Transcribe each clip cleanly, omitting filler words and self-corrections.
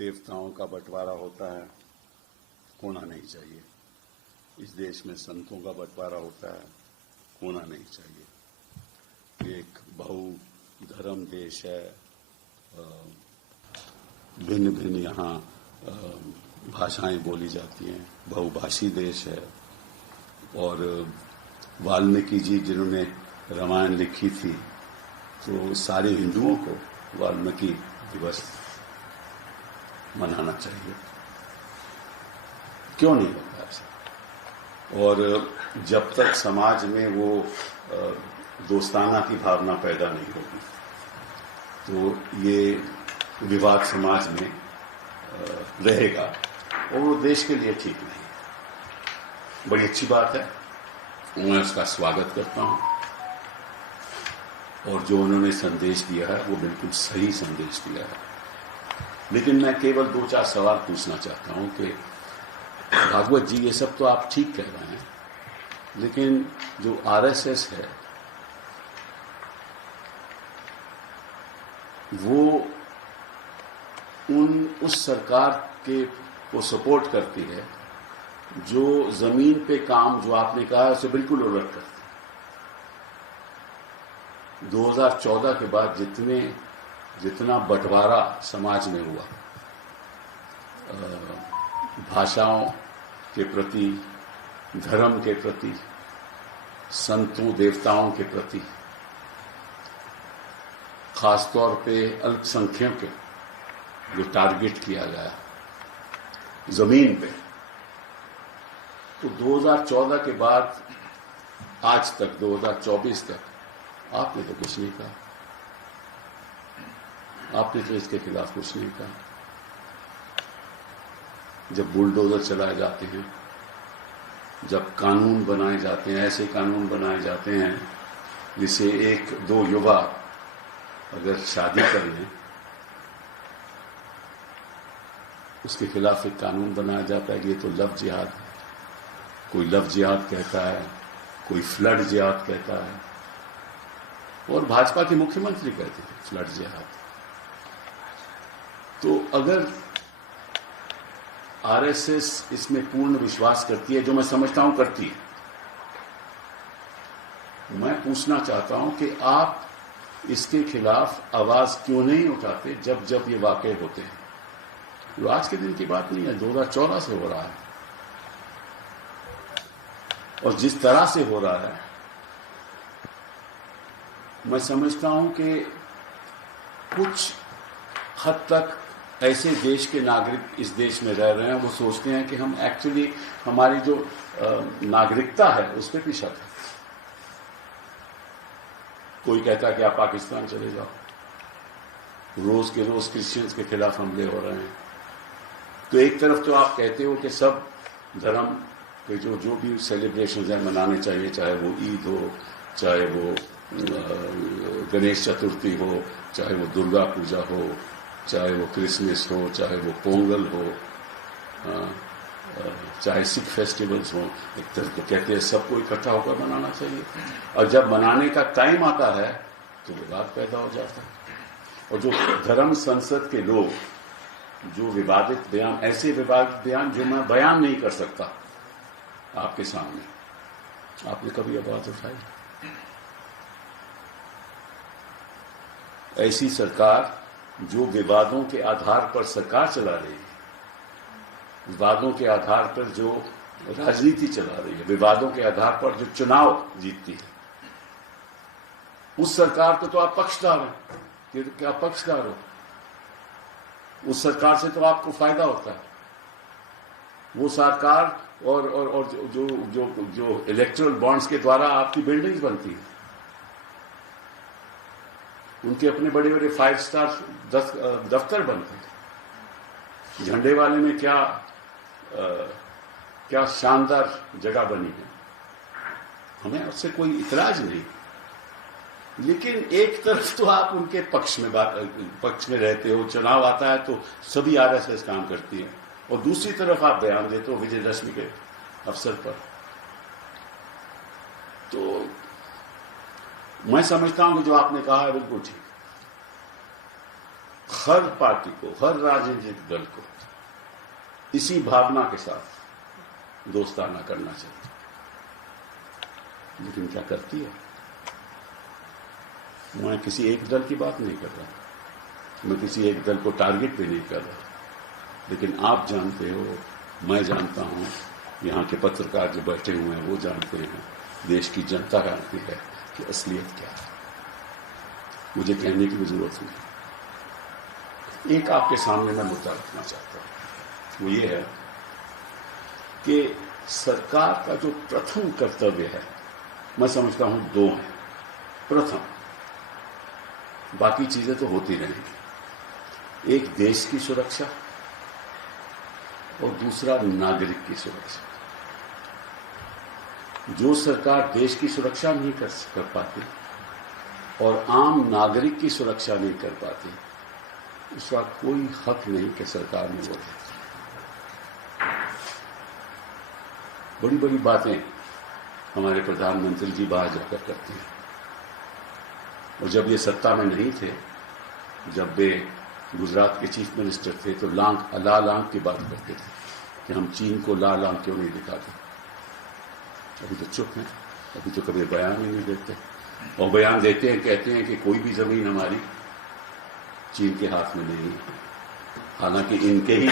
देवताओं का बंटवारा होता है, होना नहीं चाहिए। इस देश में संतों का बंटवारा होता है, होना नहीं चाहिए। एक बहुधर्म देश है, भिन्न भिन्न यहाँ भाषाएं बोली जाती हैं, बहुभाषी देश है। और वाल्मीकि जी जिन्होंने रामायण लिखी थी, तो सारे हिंदुओं को वाल्मीकि दिवस मनाना चाहिए। क्यों नहीं होता ऐसा? और जब तक समाज में वो दोस्ताना की भावना पैदा नहीं होगी, तो ये विवाद समाज में रहेगा और वो देश के लिए ठीक नहीं। बड़ी अच्छी बात है, मैं उसका स्वागत करता हूं। और जो उन्होंने संदेश दिया है वो बिल्कुल सही संदेश दिया है। लेकिन मैं केवल 2-4 सवाल पूछना चाहता हूं कि भागवत जी, ये सब तो आप ठीक कह रहे हैं, लेकिन जो आरएसएस है वो उस सरकार के को सपोर्ट करती है जो जमीन पे काम, जो आपने कहा है, उसे बिल्कुल उलट करती है। 2014 के बाद जितना बंटवारा समाज में हुआ, भाषाओं के प्रति, धर्म के प्रति, संतों देवताओं के प्रति, खासतौर पे अल्पसंख्यक जो टारगेट किया गया जमीन पे, तो 2014 के बाद आज तक 2024 तक आपने तो कुछ नहीं कहा। आपने तो इसके खिलाफ कुछ नहीं कहा। जब बुलडोजर चलाए जाते हैं, जब कानून बनाए जाते हैं, ऐसे कानून बनाए जाते हैं जिसे 1-2 युवा अगर शादी कर लें, उसके खिलाफ एक कानून बनाया जाता है कि ये तो लव जिहाद है। कोई लव जिहाद कहता है, कोई फ्लड जिहाद कहता है, और भाजपा के मुख्यमंत्री कहते हैं फ्लड जिहाद। तो अगर आरएसएस इसमें पूर्ण विश्वास करती है, जो मैं समझता हूं करती है, मैं पूछना चाहता हूं कि आप इसके खिलाफ आवाज क्यों नहीं उठाते जब जब ये वाकये होते हैं? जो आज के दिन की बात नहीं है, 2014 से हो रहा है। और जिस तरह से हो रहा है, मैं समझता हूं कि कुछ हद तक ऐसे देश के नागरिक इस देश में रह रहे हैं, वो सोचते हैं कि हम एक्चुअली, हमारी जो नागरिकता है उस पर भी शक है। कोई कहता है कि आप पाकिस्तान चले जाओ, रोज के रोज क्रिश्चियंस के खिलाफ हमले हो रहे हैं। तो एक तरफ तो आप कहते हो कि सब धर्म के जो भी सेलिब्रेशन है मनाने चाहिए, चाहे वो ईद हो, चाहे वो गणेश चतुर्थी हो, चाहे वो दुर्गा पूजा हो, चाहे वो क्रिसमस हो, चाहे वो पोंगल हो, चाहे सिख फेस्टिवल्स हो। एक तरफ तो कहते हैं सबको इकट्ठा होकर मनाना चाहिए, और जब मनाने का टाइम आता है तो विवाद पैदा हो जाता है। और जो धर्म संसद के लोग जो विवादित बयान, ऐसे विवादित बयान जो मैं बयान नहीं कर सकता आपके सामने, आपने कभी आवाज उठाई? ऐसी सरकार जो विवादों के आधार पर सरकार चला रही है, विवादों के आधार पर जो राजनीति चला रही है, विवादों के आधार पर जो चुनाव जीतती है, उस सरकार को तो आप पक्षधर हैं। ये तो क्या पक्षधर हो? उस सरकार से तो आपको फायदा होता है। वो सरकार और जो इलेक्टोरल बॉन्ड्स के द्वारा आपकी बिल्डिंग्स बनती है, उनके अपने बड़े बड़े 5 स्टार दफ्तर बनते हैं। झंडे वाले में क्या शानदार जगह बनी है, हमें उससे कोई इतराज नहीं। लेकिन एक तरफ तो आप उनके पक्ष में रहते हो, चुनाव आता है तो सभी आरएसएस काम करती है, और दूसरी तरफ आप बयान देते हो विजयदशमी के अवसर पर। तो मैं समझता हूं कि जो आपने कहा है बिल्कुल ठीक। हर पार्टी को, हर राजनीतिक दल को इसी भावना के साथ दोस्ताना करना चाहिए। लेकिन क्या करती है? मैं किसी एक दल की बात नहीं कर रहा, मैं किसी एक दल को टारगेट भी नहीं कर रहा, लेकिन आप जानते हो, मैं जानता हूं, यहां के पत्रकार जो बैठे हुए हैं वो जानते हैं, देश की जनता जानती है कि असलियत क्या है। मुझे कहने की भी जरूरत नहीं। एक आपके सामने मैं मुद्दा रखना चाहता हूं, वो ये है कि सरकार का जो प्रथम कर्तव्य है, मैं समझता हूं दो हैं। प्रथम, बाकी चीजें तो होती रहेंगी, एक देश की सुरक्षा और दूसरा नागरिक की सुरक्षा। जो सरकार देश की सुरक्षा नहीं कर पाती और आम नागरिक की सुरक्षा नहीं कर पाती, उसका कोई हक नहीं कि सरकार में बोले। बड़ी बड़ी बातें हमारे प्रधानमंत्री जी बाहर जाकर करते हैं, और जब ये सत्ता में नहीं थे, जब वे गुजरात के चीफ मिनिस्टर थे, तो लाल आंख की बात करते थे कि हम चीन को लाल आंख क्यों नहीं दिखाते। अभी तो चुप हैं, अभी तो कभी बयान ही नहीं देते, और बयान देते हैं, कहते हैं कि कोई भी जमीन हमारी चीन के हाथ में नहीं है। हालांकि इनके ही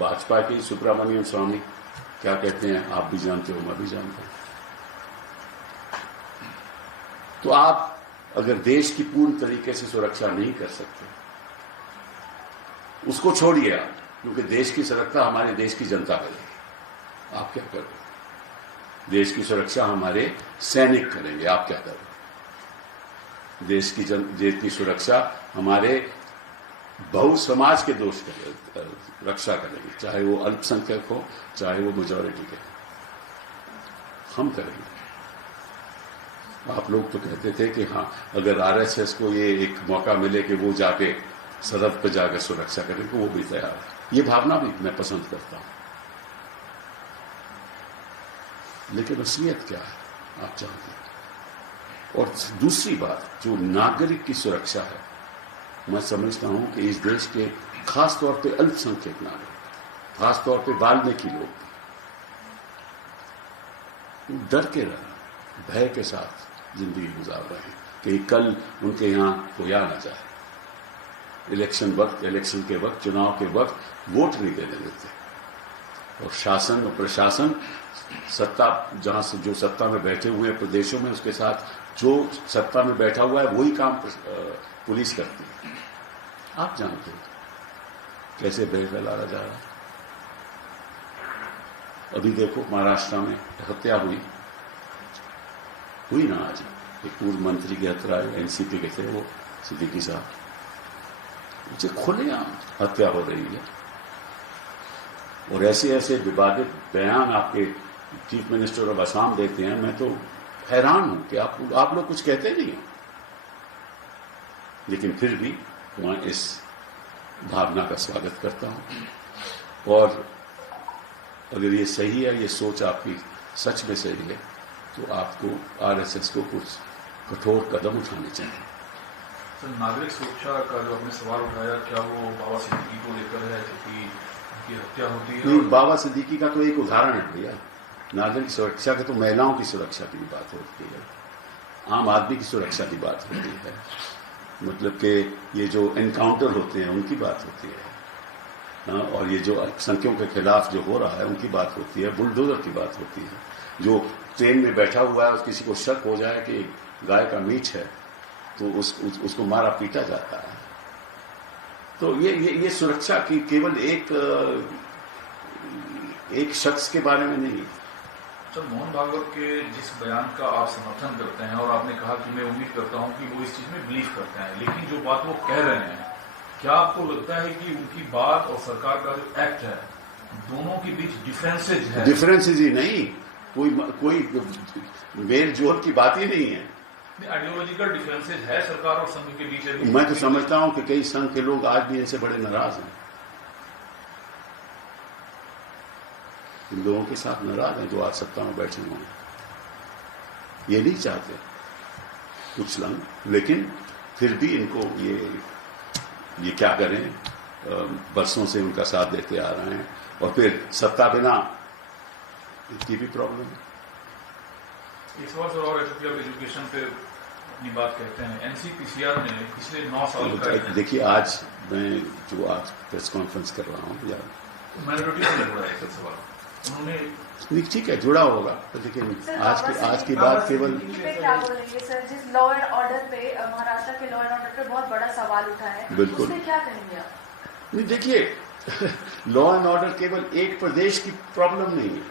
भाजपा के सुब्रमण्यम स्वामी क्या कहते हैं, आप भी जानते हो, मैं भी जानता हूं। तो आप अगर देश की पूर्ण तरीके से सुरक्षा नहीं कर सकते, उसको छोड़िए आप, क्योंकि देश की सुरक्षा हमारे देश की जनता करेगी। आप क्या करोगे? देश की सुरक्षा हमारे सैनिक करेंगे, आप क्या करोगे? देश की सुरक्षा हमारे बहु समाज के दोष रक्षा करेंगे, चाहे वो अल्पसंख्यक हो, चाहे वो मेजॉरिटी के हो, हम करेंगे। आप लोग तो कहते थे कि हाँ, अगर आरएसएस को ये एक मौका मिले कि वो जाके सरहद पर जाकर सुरक्षा करें, तो वो भी तैयार है। ये भावना भी मैं पसंद करता हूं, लेकिन असलियत क्या है आप जानते हैं। और दूसरी बात, जो नागरिक की सुरक्षा है, मैं समझता हूं कि इस देश के खास तौर पे अल्पसंख्यक नागरिक, खास तौर पे वाल्मीकि लोग डर के रहना, भय के साथ जिंदगी गुजार रहे हैं कि कल उनके यहां कोई आ ना जाए। इलेक्शन के वक्त, चुनाव के वक्त वोट नहीं देने देते, और शासन और प्रशासन सत्ता, जहां से जो सत्ता में बैठे हुए हैं प्रदेशों में, उसके साथ जो सत्ता में बैठा हुआ है वही काम पुलिस करती है। आप जानते हो कैसे भय फैलाया जा रहा है। अभी देखो महाराष्ट्र में हत्या हुई ना आज, एक पूर्व मंत्री की हत्या, एनसीपी के थे वो सिद्दीकी साहब, उसे खुलेआम हत्या हो रही है। और ऐसे विवादित बयान आपके चीफ मिनिस्टर ऑफ असम देते हैं, मैं तो हैरान हूं कि आप लोग कुछ कहते नहीं हैं। लेकिन फिर भी मैं इस भावना का स्वागत करता हूं, और अगर ये सही है, ये सोच आपकी सच में सही है, तो आपको आरएसएस को कुछ कठोर कदम उठाने चाहिए। सर, नागरिक सुरक्षा का जो आपने सवाल उठाया, क्या वो बाबा सिद्दीकी को लेकर है कि उनकी हत्या होती है? नहीं, बाबा सिद्दीकी का तो एक उदाहरण है भैया। नागरिक सुरक्षा के तो महिलाओं की सुरक्षा की बात होती है, आम आदमी की सुरक्षा की बात होती है, मतलब कि ये जो एनकाउंटर होते हैं उनकी बात होती है, और ये जो अल्पसंख्यकों के खिलाफ जो हो रहा है उनकी बात होती है, बुलडोजर की बात होती है। जो ट्रेन में बैठा हुआ है, किसी को शक हो जाए कि गाय का मीट है, तो उसको मारा पीटा जाता है। तो ये सुरक्षा की केवल एक शख्स के बारे में नहीं है। सर, मोहन भागवत के जिस बयान का आप समर्थन करते हैं, और आपने कहा कि मैं उम्मीद करता हूं कि वो इस चीज में बिलीव करते हैं, लेकिन जो बात वो कह रहे हैं, क्या आपको लगता है कि उनकी बात और सरकार का जो एक्ट है, दोनों के बीच डिफरेंसेज है? डिफरेंसेज ही नहीं, कोई मेल जोल की बात ही नहीं है। आइडियोलॉजिकल डिफरेंसेज है सरकार और संघ के बीच। मैं तो समझता हूं कि कई संघ के लोग आज भी इनसे बड़े नाराज हैं, इन लोगों के साथ नाराज हैं जो आज सत्ता में बैठे हुए हैं। ये नहीं चाहते कुछ लोग, लेकिन फिर भी इनको ये ये क्या करें, बरसों से उनका साथ देते आ रहे हैं, और फिर सत्ता बिना इसकी भी प्रॉब्लम है। इस बार और एजुकेशन पे अपनी बात कहते हैं, एनसीपीसीआर ने पिछले 9 साल का, देखिए आज मैं जो आज प्रेस कॉन्फ्रेंस कर रहा हूँ या माइनॉरिटी से जुड़ा है सर सवाल, उन्होंने ठीक है जुड़ा होगा, लेकिन आज की बात केवल क्या बोलेंगे सर, जिस लॉ एंड ऑर्डर पे महाराष्ट्र के लॉ एंड ऑर्डर पे बहुत बड़ा सवाल उठा है, बिल्कुल उसमें क्या कहेंगे आप? नहीं देखिए लॉ एंड ऑर्डर केवल एक प्रदेश की प्रॉब्लम नहीं है।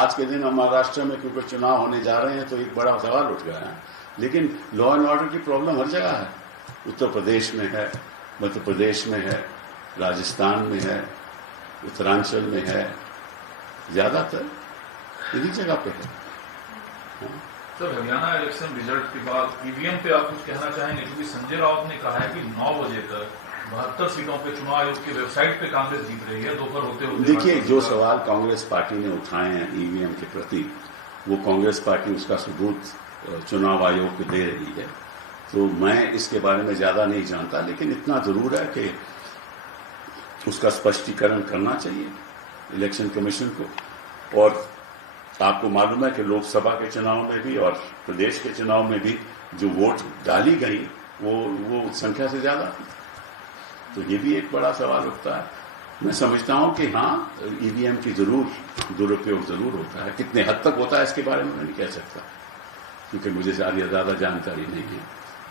आज के दिन हम महाराष्ट्र में क्योंकि चुनाव होने जा रहे हैं तो एक बड़ा सवाल उठ गया है, लेकिन लॉ एंड ऑर्डर की प्रॉब्लम हर जगह है। उत्तर प्रदेश में है, मध्य प्रदेश में है, राजस्थान में है, उत्तरांचल में है, ज्यादातर इन्हीं जगह पे है। सर हरियाणा इलेक्शन रिजल्ट के बाद ईवीएम पे आप कुछ कहना चाहेंगे, क्योंकि संजय राउत ने कहा है कि 9 बजे तक 72 सीटों पे चुनाव आयोग की वेबसाइट पे कांग्रेस जीत रही है, दोपहर होते होते। देखिए जो सवाल कांग्रेस पार्टी ने उठाए हैं ईवीएम के प्रति, वो कांग्रेस पार्टी उसका सबूत चुनाव आयोग को दे रही है, तो मैं इसके बारे में ज्यादा नहीं जानता, लेकिन इतना जरूर है कि उसका स्पष्टीकरण करना चाहिए इलेक्शन कमीशन को। और आपको मालूम है कि लोकसभा के चुनाव में भी और प्रदेश के चुनाव में भी जो वोट डाली गई वो संख्या से ज्यादा थी, तो ये भी एक बड़ा सवाल उठता है। मैं समझता हूं कि हाँ ईवीएम की जरूर दुरुपयोग जरूर होता है, कितने हद तक होता है इसके बारे में मैं नहीं कह सकता क्योंकि मुझे ज्यादा जानकारी नहीं है,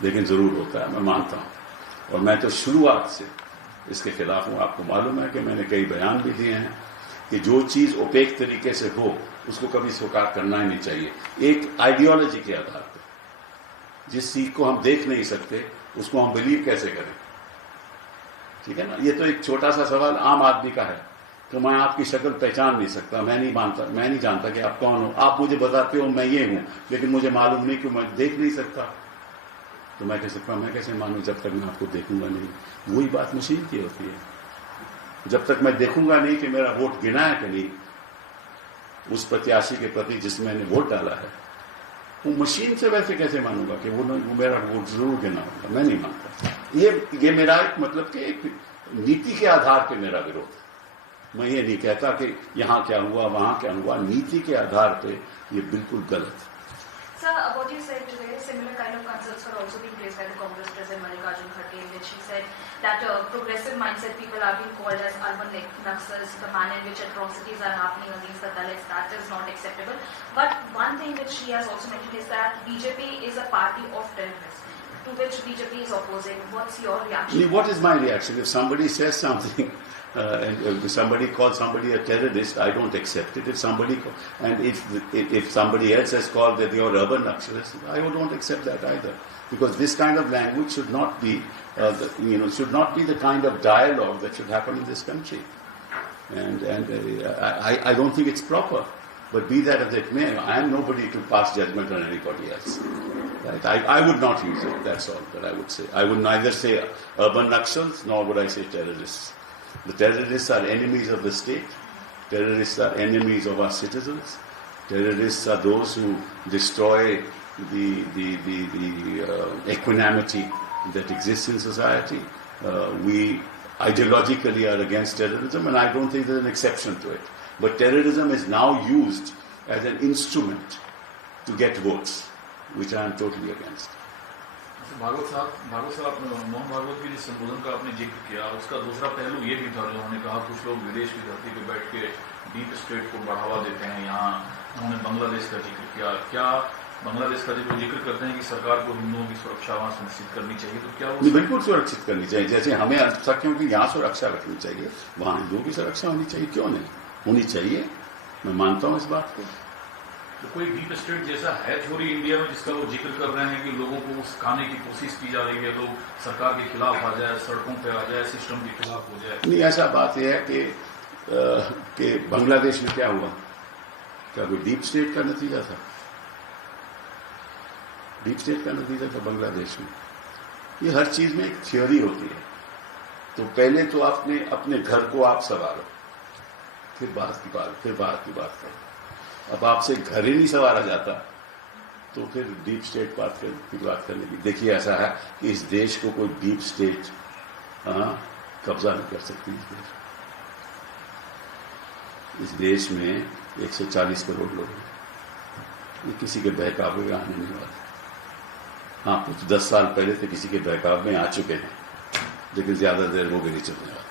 लेकिन जरूर होता है, मैं मानता हूं। और मैं तो शुरुआत से इसके खिलाफ हूं। आपको मालूम है कि मैंने कई बयान भी दिए हैं कि जो चीज ओपेक तरीके से हो उसको कभी स्वीकार करना ही नहीं चाहिए। एक आइडियोलॉजी के आधार पर जिस चीज को हम देख नहीं सकते उसको हम बिलीव कैसे करें, ठीक है ना। ये तो एक छोटा सा सवाल आम आदमी का है, तो मैं आपकी शक्ल पहचान नहीं सकता, मैं नहीं जानता कि आप कौन हो। आप मुझे बताते हो मैं ये हूं, लेकिन मुझे मालूम नहीं कि मैं देख नहीं सकता, तो मैं कह सकता हूं मैं कैसे मानूं जब तक मैं आपको देखूंगा नहीं। वही बात मशीन की होती है, जब तक मैं देखूंगा नहीं कि मेरा वोट गिना है कि नहीं उस प्रत्याशी के प्रति जिसमें मैंने वोट डाला है, वो मशीन से वैसे कैसे मानूंगा कि वो मेरा वोट जरूर गिना होगा। मैं नहीं मानता। ये मेरा एक मतलब कि एक नीति के आधार पर मेरा विरोध है। मैं ये नहीं कहता कि यहां क्या हुआ वहां क्या हुआ, नीति के आधार पर ये बिल्कुल गलत है। Sir, what you said today, similar kind of concerns were also being placed by the Congress President Mallikarjun Kharge, in which he said that progressive mindset people are being called as urban Naxals, the manner in which atrocities are happening against the Dalits, that is not acceptable. But one thing which he has also mentioned is that BJP is a party of terrorists, to which BJP is opposing. What's your reaction? What is my reaction? If somebody says something, and if somebody calls somebody a terrorist, I don't accept it. If somebody else has called that you're urban Naxalists, I don't accept that either. Because this kind of language should not be, should not be the kind of dialogue that should happen in this country. And I don't think it's proper. But be that as it may, I am nobody to pass judgment on anybody else. Right? I would not use it. That's all that I would say. I would neither say urban Naxals nor would I say terrorists. The terrorists are enemies of the state. Terrorists are enemies of our citizens. Terrorists are those who destroy the equanimity that exists in society. We ideologically are against terrorism, and I don't think there's an exception to it. But terrorism is now used as an instrument to get votes, which I am totally against. Bhagavat साहब मोहन भागवत के जिस संबोधन का आपने जिक्र किया, उसका दूसरा पहलू ये भी था जो उन्होंने कहा कुछ लोग विदेश की धरती पर बैठ के डीप स्टेट को बढ़ावा देते हैं। यहाँ उन्होंने बांग्लादेश का जिक्र किया। क्या बांग्लादेश का जो जिक्र करते हैं कि सरकार को हिंदुओं की सुरक्षा वहां सुनिश्चित करनी चाहिए, तो क्या वो बिल्कुल सुरक्षित करनी चाहिए। जैसे हमें अल्पसंख्यकों की यहाँ सुरक्षा रखनी चाहिए, वहां हिंदुओं की सुरक्षा होनी चाहिए। क्यों नहीं होनी चाहिए, मैं मानता हूं इस बात को। तो कोई डीप स्टेट जैसा है थ्योरी इंडिया में जिसका वो जिक्र कर रहे हैं कि लोगों को सिखाने की कोशिश की जा रही है, लोग सरकार के खिलाफ आ जाए, सड़कों पे आ जाए, सिस्टम के खिलाफ हो जाए। नहीं, ऐसा बात यह है कि बांग्लादेश में क्या हुआ, क्या कोई डीप स्टेट का नतीजा था? डीप स्टेट का नतीजा था बांग्लादेश में। ये हर चीज में एक थ्योरी होती है। तो पहले तो आपने अपने घर को आप संवारो, फिर बात की बात करो। अब आपसे घर ही नहीं संवारा जाता तो फिर डीप स्टेट की बात करने की। देखिए ऐसा है कि इस देश को कोई डीप स्टेट कब्जा नहीं कर सकती इस देश में 140 करोड़ लोग हैं, ये किसी के बहकावे में आने नहीं वाले। हाँ, कुछ 10 साल पहले तो किसी के बहकावे में आ चुके हैं, लेकिन ज्यादा देर वो भी नहीं चलने वाले।